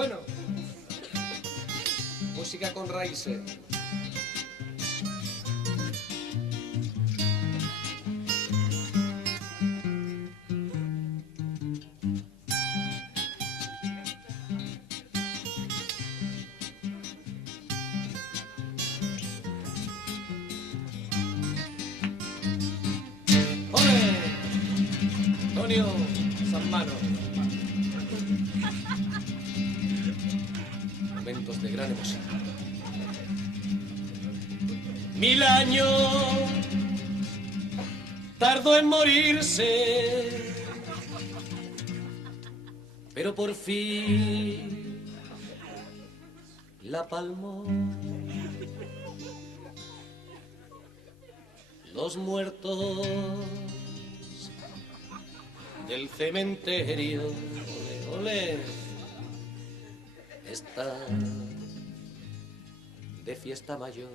Bueno, música con raíces. Antonio Sanmano. Momentos de gran emoción. 1000 años tardó en morirse, pero por fin la palmó. Los muertos del cementerio, ole, ole, están de fiesta mayor.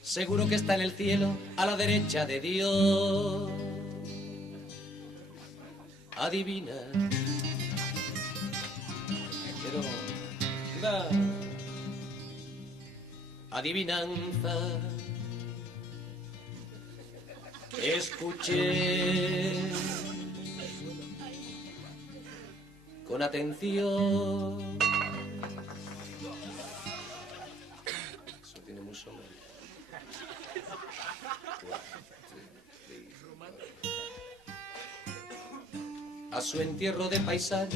Seguro que está en el cielo, a la derecha de Dios. Adivina, pero da adivinanza. Escuché con atención. Eso tiene mucho nombre. A su entierro de paisano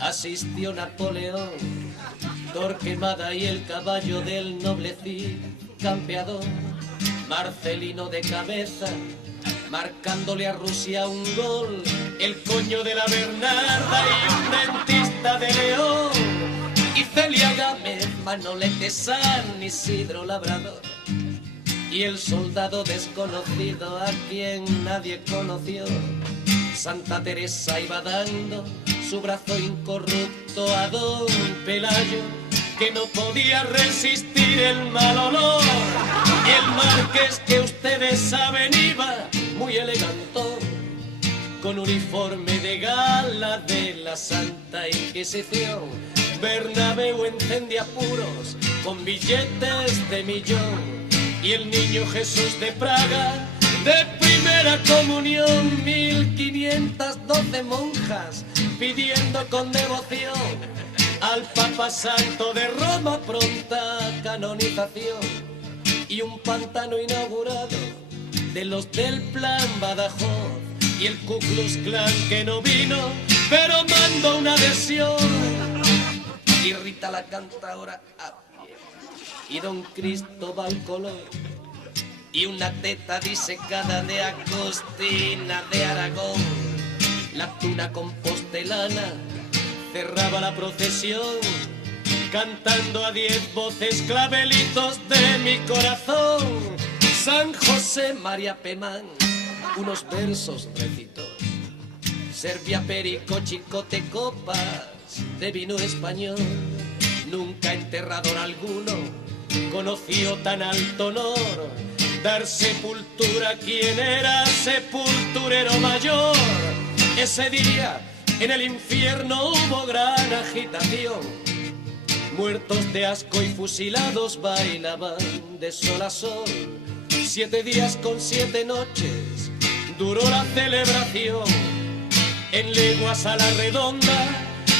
asistió Napoleón, Torquemada y el caballo del noble Cid campeador. Marcelino de cabeza, marcándole a Rusia un gol. El coño de la Bernarda y un dentista de León. Y Celia Gámez, Manolete, San Isidro Labrador. Y el soldado desconocido a quien nadie conoció. Santa Teresa iba dando su brazo incorrupto a don Pelayo, que no podía resistir el mal olor. Y el marqués que ustedes saben iba muy elegantón, con uniforme de gala de la Santa Inquisición. Bernabéu encendía puros con billetes de millón. Y el niño Jesús de Praga, de primera comunión, 1512 monjas pidiendo con devoción al Papa Santo de Roma pronta canonización. Y un pantano inaugurado de los del Plan Badajoz. Y el Ku Klux Klan que no vino, pero mandó una adhesión. Y Rita la cantadora a pie, y don Cristóbal Colón. Y una teta disecada de Agustina de Aragón. La tuna compostelana cerraba la procesión, cantando a 10 voces clavelitos de mi corazón. San José María Pemán unos versos recitó. Servía perico, chicote, copas de vino español. Nunca enterrador alguno conoció tan alto honor. Dar sepultura a quien era sepulturero mayor. Ese día en el infierno hubo gran agitación. Muertos de asco y fusilados bailaban de sol a sol. 7 días con 7 noches duró la celebración. En leguas a la redonda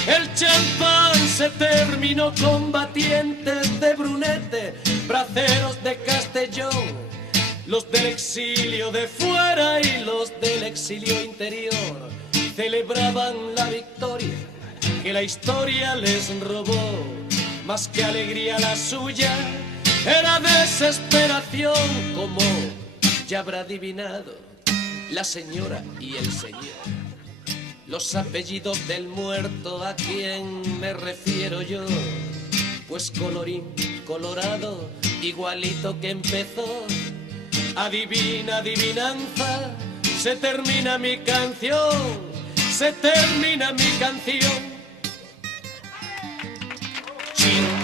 el champán se terminó. Combatientes de Brunete, braceros de Castellón, los del exilio de fuera y los del exilio interior, celebraban la victoria que la historia les robó. Más que alegría la suya era desesperación, como ya habrá adivinado la señora y el señor. Los apellidos del muerto a quien me refiero yo, pues colorín colorado, igualito que empezó. Adivina, adivinanza, se termina mi canción, se termina mi canción. Chin.